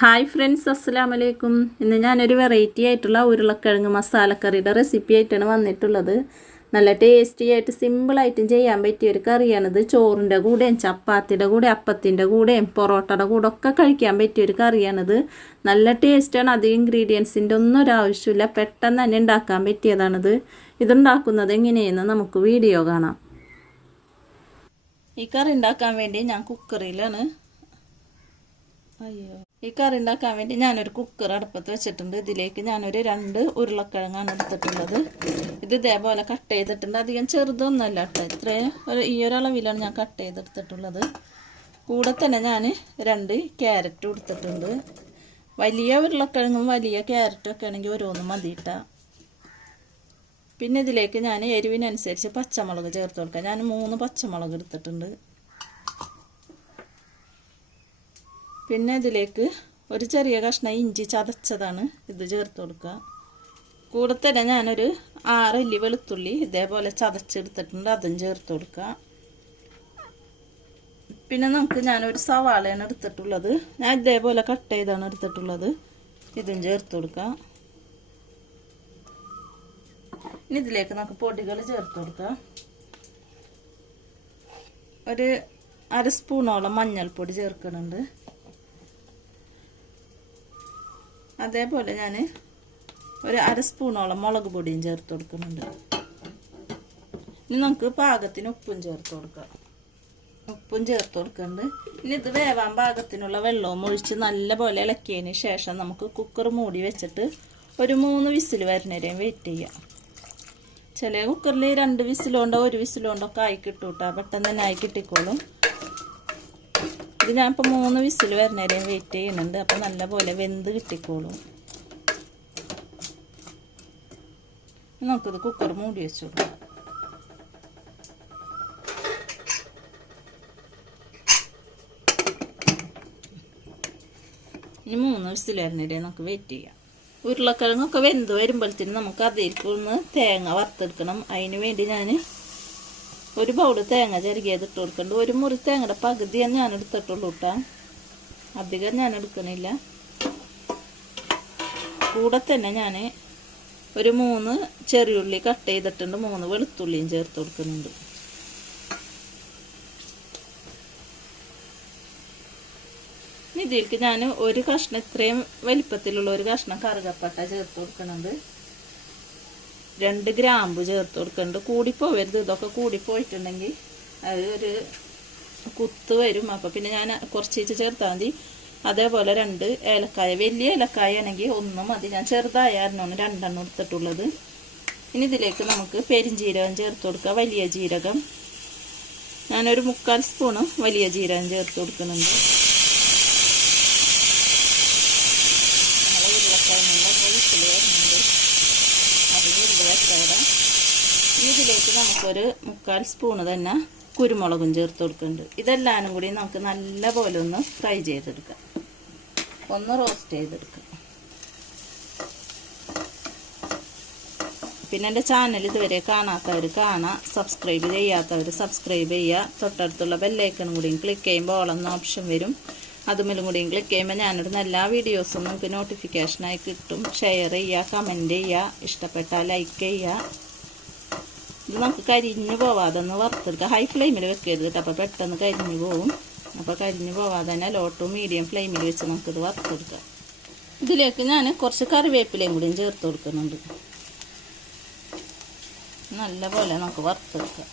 Hi friends അസ്സാം വലൈക്കും ഇന്ന് ഞാനൊരു വെറൈറ്റി ആയിട്ടുള്ള ഉരുളക്കിഴങ്ങ് മസാലക്കറിയുടെ റെസിപ്പി ആയിട്ടാണ് വന്നിട്ടുള്ളത്. നല്ല ടേസ്റ്റി ആയിട്ട് സിമ്പിളായിട്ടും ചെയ്യാൻ പറ്റിയ ഒരു കറിയാണിത്. ചോറിന്റെ കൂടെയും ചപ്പാത്തിയുടെ കൂടെ അപ്പത്തിന്റെ കൂടെയും പൊറോട്ടയുടെ കൂടെ ഒക്കെ കഴിക്കാൻ പറ്റിയ ഒരു കറിയാണിത്. നല്ല ടേസ്റ്റാണ് അധികം ഇൻഗ്രീഡിയൻസിന്റെ ഒന്നും ഒരു ആവശ്യമില്ല. പെട്ടെന്ന് തന്നെ ഉണ്ടാക്കാൻ പറ്റിയതാണിത്. ഇതുണ്ടാക്കുന്നത് എങ്ങനെയെന്ന് നമുക്ക് വീഡിയോ കാണാം. ഈ കറി ഉണ്ടാക്കാൻ വേണ്ടി ഞാൻ കുക്കറിയിലാണ് അയ്യോ. ഈ കറി ഉണ്ടാക്കാൻ വേണ്ടി ഞാനൊരു കുക്കർ അടുപ്പത്ത് വെച്ചിട്ടുണ്ട്. ഇതിലേക്ക് ഞാനൊരു രണ്ട് ഉരുളക്കിഴങ്ങാണ് എടുത്തിട്ടുള്ളത്. ഇത് ഇതേപോലെ കട്ട് ചെയ്തിട്ടുണ്ട്. അധികം ചെറുതൊന്നുമല്ല കേട്ടോ. ഇത്രയും ഒരു ഈ ഒരളവിലാണ് ഞാൻ കട്ട് ചെയ്തെടുത്തിട്ടുള്ളത്. കൂടെ തന്നെ ഞാൻ രണ്ട് ക്യാരറ്റ് കൊടുത്തിട്ടുണ്ട് വലിയ ഉരുളക്കിഴങ്ങും വലിയ ക്യാരറ്റും ഒക്കെ ആണെങ്കിൽ ഓരോന്നും മതിയിട്ടാ പിന്നെ ഇതിലേക്ക് ഞാൻ എരിവിനനുസരിച്ച് പച്ചമുളക് ചേർത്ത് കൊടുക്കാം. ഞാൻ മൂന്ന് പച്ചമുളക് എടുത്തിട്ടുണ്ട്. പിന്നെ ഇതിലേക്ക് ഒരു ചെറിയ കഷ്ണം ഇഞ്ചി ചതച്ചതാണ് ഇത് ചേർത്ത് കൊടുക്കുക. കൂടെ തന്നെ ഞാനൊരു ആറല്ലി വെളുത്തുള്ളി ഇതേപോലെ ചതച്ചെടുത്തിട്ടുണ്ട് അതും ചേർത്ത് കൊടുക്കുക. പിന്നെ നമുക്ക് ഞാനൊരു സവാളയാണ് എടുത്തിട്ടുള്ളത്. ഞാൻ ഇതേപോലെ കട്ട് ചെയ്താണ് എടുത്തിട്ടുള്ളത്. ഇതും ചേർത്ത് കൊടുക്കുക. ഇനി ഇതിലേക്ക് നമുക്ക് പൊടികൾ ചേർത്ത് കൊടുക്കുക. ഒരു അര സ്പൂണോളം മഞ്ഞൾപ്പൊടി ചേർക്കുന്നുണ്ട്. അതേപോലെ ഞാൻ ഒരു അര സ്പൂണോളം മുളക് പൊടിയും ചേർത്ത് കൊടുക്കുന്നുണ്ട്. ഇനി നമുക്ക് പാകത്തിന് ഉപ്പും ചേർത്ത് കൊടുക്കാം. ഉപ്പും ചേർത്ത് കൊടുക്കുന്നുണ്ട്. ഇനി ഇത് വേവാൻ പാകത്തിനുള്ള വെള്ളവും ഒഴിച്ച് നല്ലപോലെ ഇളക്കിയതിന് ശേഷം നമുക്ക് കുക്കർ മൂടി വെച്ചിട്ട് ഒരു മൂന്ന് വിസിൽ വരുന്നവരെയും വെയിറ്റ് ചെയ്യാം. ചില കുക്കറിൽ രണ്ട് വിസിലുണ്ടോ ഒരു വിസിലുണ്ടോ ഒക്കെ ആയി കിട്ടൂട്ടാ. പെട്ടെന്ന് തന്നെ ആയി കിട്ടിക്കോളും. ഇത് ഞാനിപ്പോൾ മൂന്ന് വിസിൽ വരുന്നവരെയും വെയിറ്റ് ചെയ്യുന്നുണ്ട്. അപ്പോൾ നല്ലപോലെ വെന്ത് കിട്ടിക്കോളും. നമുക്കിത് കുക്കർ മൂടി വെച്ചു കൊടുക്കാം ഇനി മൂന്ന് വിസിൽ വരുന്നവരെ നമുക്ക് വെയിറ്റ് ചെയ്യാം. ഉരുളക്കിഴങ്ങൊക്കെ വെന്ത് വരുമ്പോഴത്തേനും നമുക്ക് അതിലേക്ക് ഒന്ന് തേങ്ങ വറുത്തെടുക്കണം. അതിന് വേണ്ടി ഞാൻ ഒരു ബൗൾ തേങ്ങ ചെറുകിയത് ഇട്ട് കൊടുക്കുന്നുണ്ട് ഒരു മുറി തേങ്ങയുടെ പകുതിയാണ് ഞാൻ എടുത്തിട്ടുള്ളൂ കേട്ടോ അധികം ഞാൻ എടുക്കണില്ല. കൂടെ തന്നെ ഞാൻ ഒരു മൂന്ന് ചെറിയുള്ളി കട്ട് ചെയ്തിട്ടുണ്ട്. മൂന്ന് വെളുത്തുള്ളിയും ചേർത്ത് കൊടുക്കുന്നുണ്ട്. ഇതിലേക്ക് ഞാൻ ഒരു കഷ്ണം ഇത്രയും വലിപ്പത്തിലുള്ള ഒരു കഷ്ണം കറുകപ്പട്ട ചേർത്ത് കൊടുക്കുന്നുണ്ട് രണ്ട് ഗ്രാമ്പ് ചേർത്ത് കൊടുക്കുന്നുണ്ട്. കൂടിപ്പോവരുത്. ഇതൊക്കെ കൂടിപ്പോയിട്ടുണ്ടെങ്കിൽ അത് ഒരു കുത്ത് വരും. അപ്പോൾ പിന്നെ ഞാൻ കുറച്ച് ചേർത്താൽ മതി. അതേപോലെ രണ്ട് ഏലക്കായ. വലിയ ഏലക്കായ ആണെങ്കിൽ ഒന്നും മതി. ഞാൻ ചെറുതായിരുന്നു രണ്ടെണ്ണം എടുത്തിട്ടുള്ളത്. ഇനി ഇതിലേക്ക് നമുക്ക് പെരിഞ്ജീരകം ചേർത്ത് കൊടുക്കുക വലിയ ജീരകം. ഞാനൊരു മുക്കാൽ സ്പൂണ് വലിയ ജീരകം ചേർത്ത് കൊടുക്കുന്നുണ്ട്. ഇതിലേക്ക് നമുക്കൊരു മുക്കാൽ സ്പൂണ് തന്നെ കുരുമുളകും ചേർത്ത് കൊടുക്കുന്നുണ്ട്. ഇതെല്ലാനും കൂടി നമുക്ക് നല്ല പോലെ ഒന്ന് ഫ്രൈ ചെയ്തെടുക്കാം. ഒന്ന് റോസ്റ്റ് ചെയ്തെടുക്കാം. പിന്നെ എന്റെ ചാനൽ ഇതുവരെ കാണാത്തവർ കാണാം. സബ്സ്ക്രൈബ് ചെയ്യാത്തവർ സബ്സ്ക്രൈബ് ചെയ്യുക. തൊട്ടടുത്തുള്ള ബെല്ലൈക്കണും കൂടിയും ക്ലിക്ക് ചെയ്യുമ്പോൾ ഓളെന്ന ഓപ്ഷൻ വരും. അതുമേലും കൂടിയും ക്ലിക്ക് ചെയ്യുമ്പോൾ ഞാനിടുന്ന എല്ലാ വീഡിയോസും നിങ്ങൾക്ക് നോട്ടിഫിക്കേഷനായി കിട്ടും. ഷെയർ ചെയ്യുക കമന്റ് ചെയ്യുക ഇഷ്ടപ്പെട്ടാൽ ലൈക്ക് ചെയ്യുക. ഇത് നമുക്ക് കരിഞ്ഞു പോവാതെ ഒന്ന് വറുത്തെടുക്കുക ഹൈ ഫ്ലെയിമിൽ വെക്കരുത് കേട്ടോ. അപ്പോൾ പെട്ടെന്ന് കരിഞ്ഞു പോവും. അപ്പോൾ കരിഞ്ഞു പോവാതെ തന്നെ ലോ ടു മീഡിയം ഫ്ലെയിമിൽ വെച്ച് നമുക്കിത് വറുത്തെടുക്കാം. ഇതിലേക്ക് ഞാൻ കുറച്ച് കറിവേപ്പിലയും കൂടിയും ചേർത്ത് കൊടുക്കുന്നുണ്ട്. നല്ല പോലെ നമുക്ക് വറുത്തെടുക്കാം.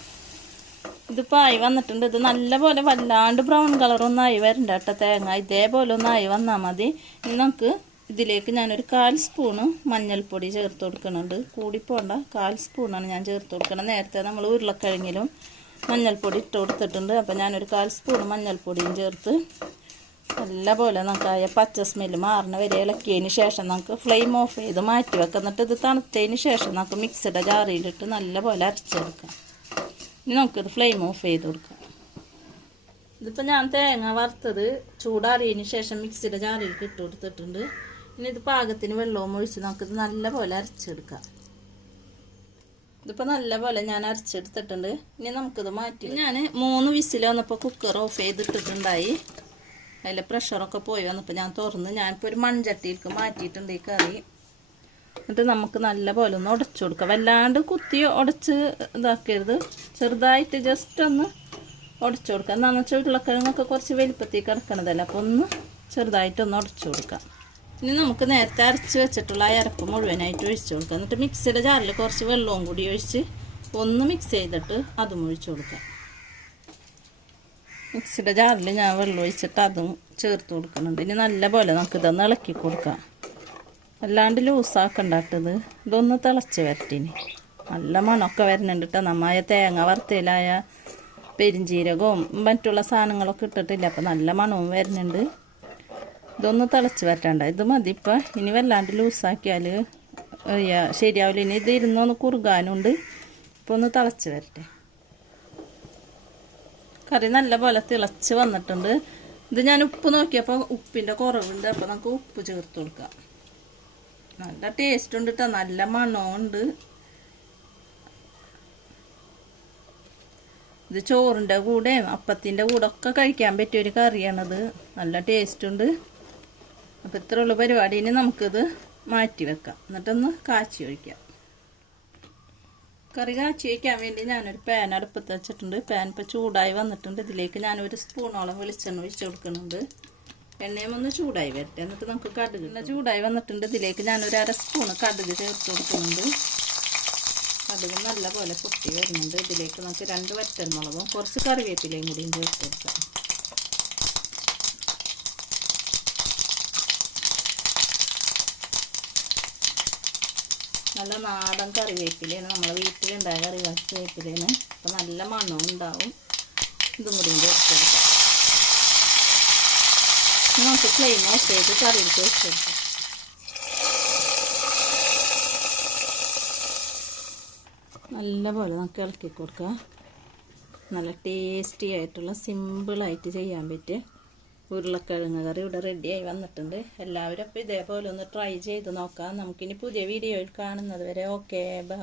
ഇതിപ്പോൾ ആയി വന്നിട്ടുണ്ട്. ഇത് നല്ലപോലെ വല്ലാണ്ട് ബ്രൗൺ കളറൊന്നും ആയി വരണ്ട കേട്ടോ തേങ്ങ. ഇതേപോലെ ഒന്നായി വന്നാൽ മതി. ഇനി നമുക്ക് ഇതിലേക്ക് ഞാനൊരു കാൽ സ്പൂണ് മഞ്ഞൾപ്പൊടി ചേർത്ത് കൊടുക്കുന്നുണ്ട്. കൂടിപ്പോണ്ട കാൽ സ്പൂണാണ് ഞാൻ ചേർത്ത് കൊടുക്കണം നേരത്തെ നമ്മൾ ഉരുളക്കിഴങ്ങിലും മഞ്ഞൾപ്പൊടി ഇട്ട് കൊടുത്തിട്ടുണ്ട്. അപ്പോൾ ഞാനൊരു കാൽ സ്പൂണ് മഞ്ഞൾപ്പൊടിയും ചേർത്ത് നല്ലപോലെ ആയ പച്ച സ്മെല്ല് മാറണ വരെ ഇളക്കിയതിന് ശേഷം നമുക്ക് ഫ്ലെയിം ഓഫ് ചെയ്ത് മാറ്റി വെക്കാം. എന്നിട്ട് ഇത് തണുത്തതിന് ശേഷം നമുക്ക് മിക്സിയുടെ ജാറിയിലിട്ട് നല്ലപോലെ അരച്ചെടുക്കാം. ഇനി നമുക്കിത് ഫ്ലെയിം ഓഫ് ചെയ്ത് കൊടുക്കാം. ഇതിപ്പോൾ ഞാൻ തേങ്ങ വറുത്തത് ചൂടാറിയതിന് ശേഷം മിക്സിയുടെ ജാറിലേക്ക് ഇട്ട് കൊടുത്തിട്ടുണ്ട്. ഇനി ഇത് പാകത്തിന് വെള്ളവും ഒഴിച്ച് നമുക്കിത് നല്ലപോലെ അരച്ചെടുക്കാം. ഇതിപ്പോൾ നല്ലപോലെ ഞാൻ അരച്ചെടുത്തിട്ടുണ്ട്. ഇനി നമുക്കിത് മാറ്റി ഞാൻ മൂന്ന് വിസിൽ വന്നപ്പോൾ കുക്കർ ഓഫ് ചെയ്തിട്ടിട്ടുണ്ടായി. അതിലെ പ്രഷറൊക്കെ പോയി വന്നപ്പോൾ ഞാൻ തുറന്ന് ഞാനിപ്പോൾ ഒരു മൺചട്ടിയിലേക്ക് മാറ്റിയിട്ടുണ്ട് ഈ കറി. എന്നിട്ട് നമുക്ക് നല്ല പോലെ ഒന്ന് ഉടച്ചു കൊടുക്കാം. വല്ലാണ്ട് കുത്തി ഉടച്ച് ഇതാക്കരുത്. ചെറുതായിട്ട് ജസ്റ്റ് ഒന്ന് ഉടച്ചു കൊടുക്കാം. എന്താണെന്ന് വെച്ചാൽ ഉരുളക്കിഴങ്ങൊക്കെ കുറച്ച് വലിപ്പത്തിൽ കിടക്കണതല്ല അപ്പോൾ ഒന്ന് ചെറുതായിട്ടൊന്ന് ഉടച്ചു കൊടുക്കാം. ഇനി നമുക്ക് നേരത്തെ അരച്ച് വെച്ചിട്ടുള്ള ആ അരപ്പ് മുഴുവനായിട്ട് ഒഴിച്ചു കൊടുക്കാം. എന്നിട്ട് മിക്സിയുടെ ജാറിൽ കുറച്ച് വെള്ളവും കൂടി ഒഴിച്ച് ഒന്ന് മിക്സ് ചെയ്തിട്ട് അതും ഒഴിച്ചു കൊടുക്കാം. മിക്സിയുടെ ജാറിൽ ഞാൻ വെള്ളം ഒഴിച്ചിട്ട് അതും ചേർത്ത് കൊടുക്കുന്നുണ്ട്. ഇനി നല്ല പോലെ നമുക്കിതൊന്ന് ഇളക്കി കൊടുക്കാം. അല്ലാണ്ട് ലൂസാക്കണ്ടാട്ടത്. ഇതൊന്ന് തിളച്ച് വരട്ടിന്. നല്ല മണമൊക്കെ വരുന്നുണ്ട് കേട്ടോ നന്നായ തേങ്ങ വറുത്തയിലായ പെരിഞ്ചീരകവും മറ്റുള്ള സാധനങ്ങളൊക്കെ ഇട്ടിട്ടില്ല. അപ്പം നല്ല മണവും വരുന്നുണ്ട് ഇതൊന്ന് തിളച്ച് വരട്ടണ്ട. ഇത് മതി ഇപ്പം. ഇനി വല്ലാണ്ട് ലൂസാക്കിയാൽ ശരിയാവില്ല ഇനി ഇത് ഇരുന്നൊന്ന് കുറുകാനുണ്ട്. ഇപ്പം ഒന്ന് തിളച്ച് വരട്ടെ. കറി നല്ല പോലെ തിളച്ച് വന്നിട്ടുണ്ട്. ഇത് ഞാൻ ഉപ്പ് നോക്കിയപ്പോൾ ഉപ്പിന്റെ കുറവുണ്ട്. അപ്പോൾ നമുക്ക് ഉപ്പ് ചേർത്ത് കൊടുക്കാം. നല്ല ടേസ്റ്റ് ഉണ്ട് കേട്ടോ നല്ല മണമുണ്ട് ഇത് ചോറിന്റെ കൂടെ അപ്പത്തിന്റെ കൂടെ ഒക്കെ കഴിക്കാൻ പറ്റിയ ഒരു കറിയാണത്. നല്ല ടേസ്റ്റ് ഉണ്ട്. അപ്പോൾ ഇത്ര പരിപാടി. ഇനി നമുക്കിത് മാറ്റി വെക്കാം. എന്നിട്ടൊന്ന് കാച്ചി ഒഴിക്കാം. കറി കാച്ചി വയ്ക്കാൻ വേണ്ടി ഞാനൊരു പാൻ അടുപ്പത്ത് വെച്ചിട്ടുണ്ട്. പാൻ ഇപ്പോൾ ചൂടായി വന്നിട്ടുണ്ട്. ഇതിലേക്ക് ഞാനൊരു സ്പൂണോളം വെളിച്ചെണ്ണ ഒഴിച്ച് കൊടുക്കുന്നുണ്ട്. എണ്ണയും ഒന്ന് ചൂടായി വരട്ടെ. എന്നിട്ട് നമുക്ക് കടുക് എണ്ണ ചൂടായി വന്നിട്ടുണ്ട്. ഇതിലേക്ക് ഞാനൊരു അര സ്പൂണ് കടുക് ചേർത്ത് കൊടുക്കുന്നുണ്ട്. കടുക് നല്ല പോലെ പൊട്ടി വരുന്നുണ്ട്. ഇതിലേക്ക് നമുക്ക് രണ്ട് വറ്റൽമുളകും കുറച്ച് കറിവേപ്പിലയും കൂടിയും ചേർത്ത് കൊടുക്കാം. നല്ല നാടൻ കറിവേപ്പിലയാണ്. നമ്മളെ വീട്ടിലുണ്ടായ കറിവേപ്പിലയാണ്. അപ്പോൾ നല്ല മണവും ഉണ്ടാവും. ഇതും കൂടിയും ചേർത്ത് ചേർത്തെടുക്കാം നമുക്ക് ഫ്ലെയിം ഓഫ് ചെയ്ത് കറിയിലേക്ക് വെച്ചെടുക്കാം നല്ല പോലെ നമുക്ക് ഇളക്കി കൊടുക്കാം. നല്ല ടേസ്റ്റി ആയിട്ടുള്ള സിമ്പിളായിട്ട് ചെയ്യാൻ പറ്റിയ ഉരുളക്കിഴങ്ങ് കറി ഇവിടെ റെഡിയായി വന്നിട്ടുണ്ട്. എല്ലാവരും അപ്പോൾ ഇതേപോലെ ഒന്ന് ട്രൈ ചെയ്ത് നോക്കാം. നമുക്കിനി പുതിയ വീഡിയോയിൽ കാണുന്നത് വരെ. Okay bye